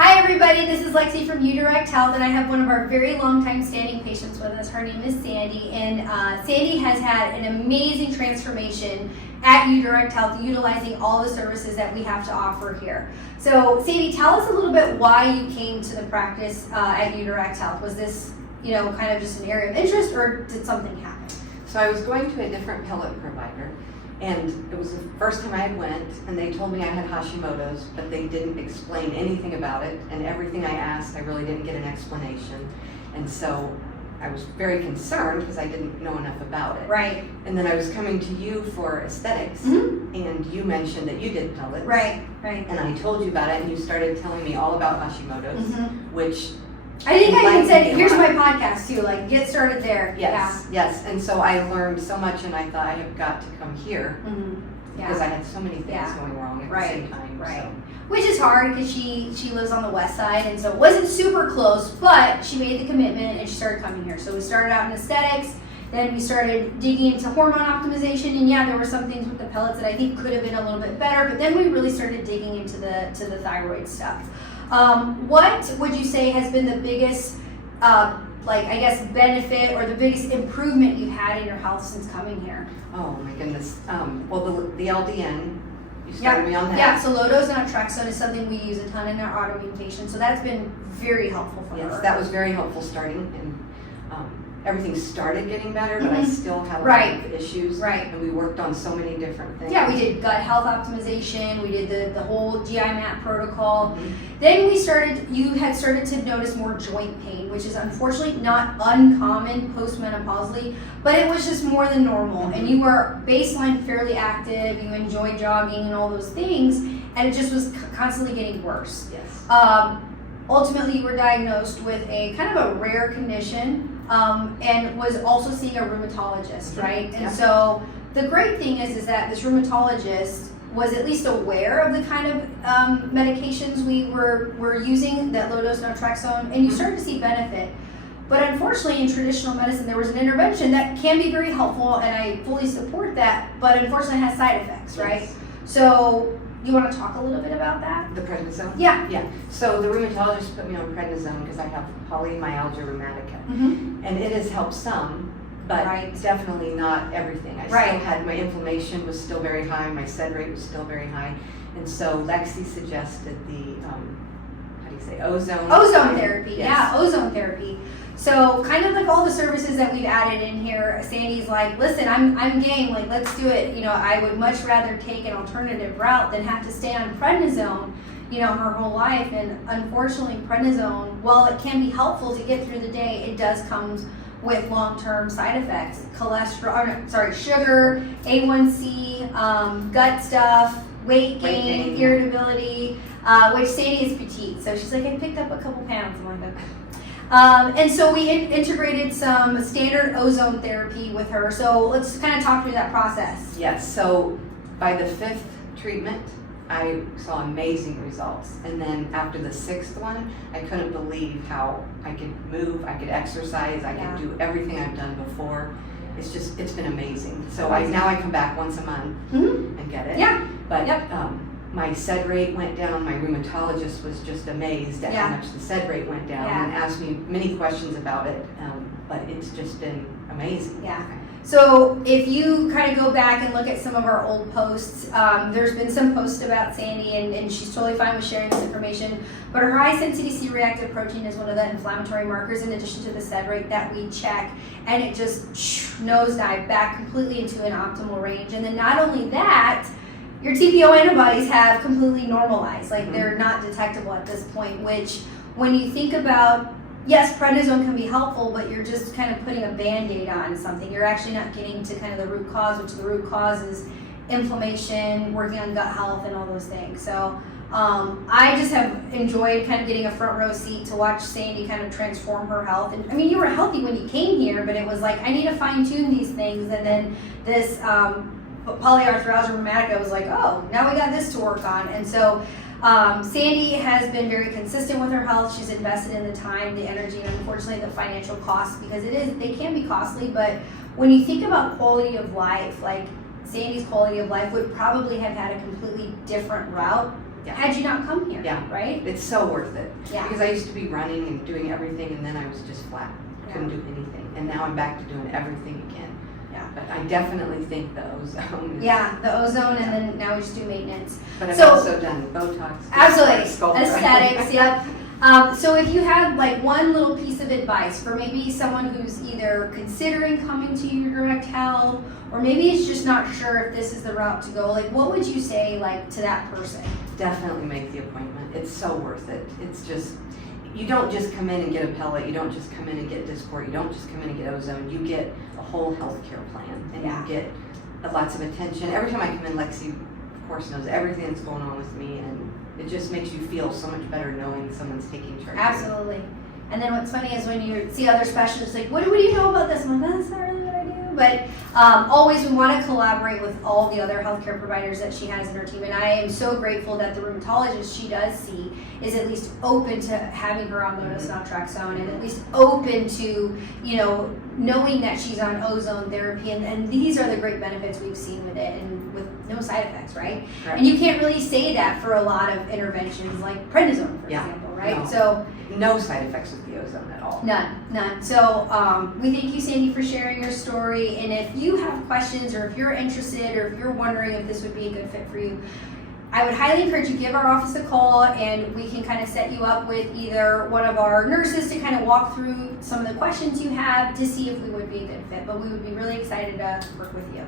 Hi everybody, this is Lexi from Yoo Direct Health, and I have one of our very long time standing patients with us. Her name is Sandy, and Sandy has had an amazing transformation at Yoo Direct Health, utilizing all the services that we have to offer here. So Sandy, tell us a little bit why you came to the practice at Yoo Direct Health. Was this, kind of just an area of interest, or did something happen? So I was going to a different pellet provider, and it was the first time I went, and they told me I had Hashimoto's, but they didn't explain anything about it, and everything I asked, I really didn't get an explanation. And so I was very concerned because I didn't know enough about it. Right. And then I was coming to you for aesthetics, Mm-hmm. and you mentioned that you did pellets. Right. And I told you about it, and you started telling me all about Hashimoto's, Mm-hmm. which I think I even said, enlightened me a here's lot. my podcast too, like get started there. Yes. And so I learned so much, and I thought I have got to come here Yeah. Mm-hmm. because I had so many things Yeah. going wrong at Right. the same time. Right. So. Which is hard because she lives on the west side, and so it wasn't super close, but she made the commitment and she started coming here. So we started out in aesthetics, then we started digging into hormone optimization, and yeah, there were some things with the pellets that I think could have been a little bit better, but then we really started digging into the thyroid stuff. What would you say has been the biggest benefit or the biggest improvement you've had in your health since coming here? Oh my goodness. Well, the LDN, you started me on that. Yeah, so low-dose naltrexone is something we use a ton in our autoimmune patients, so that's been very helpful for her. Yes, that was very helpful starting, and everything started getting better, but I still had a lot Right. of issues. Right. And we worked on so many different things. Yeah, we did gut health optimization, we did the whole GI map protocol. Mhm. Then you had started to notice more joint pain, which is unfortunately not uncommon postmenopausally, but it was just more than normal. Mhm. And you were baseline fairly active, you enjoyed jogging and all those things, and it just was constantly getting worse. Yes. Ultimately, you were diagnosed with a kind of a rare condition, and was also seeing a rheumatologist, Mhm. right? And Yeah. so the great thing is that this rheumatologist was at least aware of the kind of medications we were using, that low-dose naltrexone, and you Mhm. started to see benefit. But unfortunately, in traditional medicine, there was an intervention that can be very helpful, and I fully support that, but unfortunately has side effects, right? Yes. So you want to talk a little bit about that? The prednisone? Yeah. Yeah. So the rheumatologist put me on prednisone because I have polymyalgia rheumatica. Mm-hmm. And it has helped some, but Right. definitely not everything. I Right. still had, my inflammation was still very high, my sed rate was still very high. And so Lexi suggested the, ozone? Ozone therapy, Yes. yeah, ozone therapy. So kind of like all the services that we've added in here, Sandy's like, listen, I'm game, like let's do it. I would much rather take an alternative route than have to stay on prednisone, her whole life. And unfortunately, prednisone, while it can be helpful to get through the day, it does come with long-term side effects: sugar, A1C, gut stuff, weight gain, irritability. Which Sandy is petite, so she's like, I picked up a couple pounds. I'm like, okay. And so we integrated some standard ozone therapy with her. So let's kind of talk through that process. Yes, so by the 5th treatment, I saw amazing results. And then after the 6th one, I couldn't believe how I could move, I could exercise, I could do everything I've done before. It's been amazing. So now I come back once a month and get it. Yeah. But my sed rate went down. My rheumatologist was just amazed at how much the sed rate went down and asked me many questions about it. But it's just been amazing. Yeah. So if you kind of go back and look at some of our old posts, there's been some posts about Sandy, and she's totally fine with sharing this information, but her high sensitivity C-reactive protein is one of the inflammatory markers in addition to the sed rate that we check, and it just nosedived back completely into an optimal range. And then not only that, your TPO antibodies have completely normalized, like they're not detectable at this point, which when you think about, yes, prednisone can be helpful, but you're just kind of putting a Band-Aid on something. You're actually not getting to kind of the root cause, which the root cause is inflammation, working on gut health, and all those things. So I just have enjoyed kind of getting a front row seat to watch Sandy kind of transform her health. And I mean, you were healthy when you came here, but it was like, I need to fine tune these things. And then this polyarthralgia rheumatica was like, oh, now we got this to work on. And so Sandy has been very consistent with her health. She's invested in the time, the energy, and unfortunately the financial costs, because they can be costly. But when you think about quality of life, like Sandy's quality of life would probably have had a completely different route Yeah. had you not come here, Yeah. right? It's so worth it. Yeah. Because I used to be running and doing everything, and then I was just flat. Couldn't do anything. And now I'm back to doing everything again. Yeah. But I definitely think the ozone is, Yeah, the ozone, and then now we just do maintenance. but I've So- also done Botox. Absolutely, sculpt- aesthetics, yep. So if you had like one little piece of advice for maybe someone who's either considering coming to Yoo Direct Health, or maybe is just not sure if this is the route to go, like what would you say like to that person? Definitely make the appointment. It's so worth it. It's just, you don't just come in and get a pellet. You don't just come in and get Dysport. You don't just come in and get ozone. You get a whole healthcare plan, and Yeah. you get lots of attention. Every time I come in, Lexi, of course, knows everything that's going on with me, and it just makes you feel so much better knowing someone's taking charge of you. Absolutely. And then what's funny is when you see other specialists like, what do you know about this? I'm like, that's not really what I do. But always we want to collaborate with all the other healthcare providers that she has in her team. And I am so grateful that the rheumatologist she does see is at least open to having her on low-dose naltrexone, and at least open to, you know, knowing that she's on ozone therapy. And these are the great benefits we've seen with it, and with no side effects, right? Correct. And you can't really say that for a lot of interventions like prednisone, for Yeah. example, right? No. So No side effects with the ozone at all. none. So we thank you, Sandy, for sharing your story. And if you have questions, or if you're interested, or if you're wondering if this would be a good fit for you, I would highly encourage you to give our office a call, and we can kind of set you up with either one of our nurses to kind of walk through some of the questions you have to see if we would be a good fit. But we would be really excited to work with you.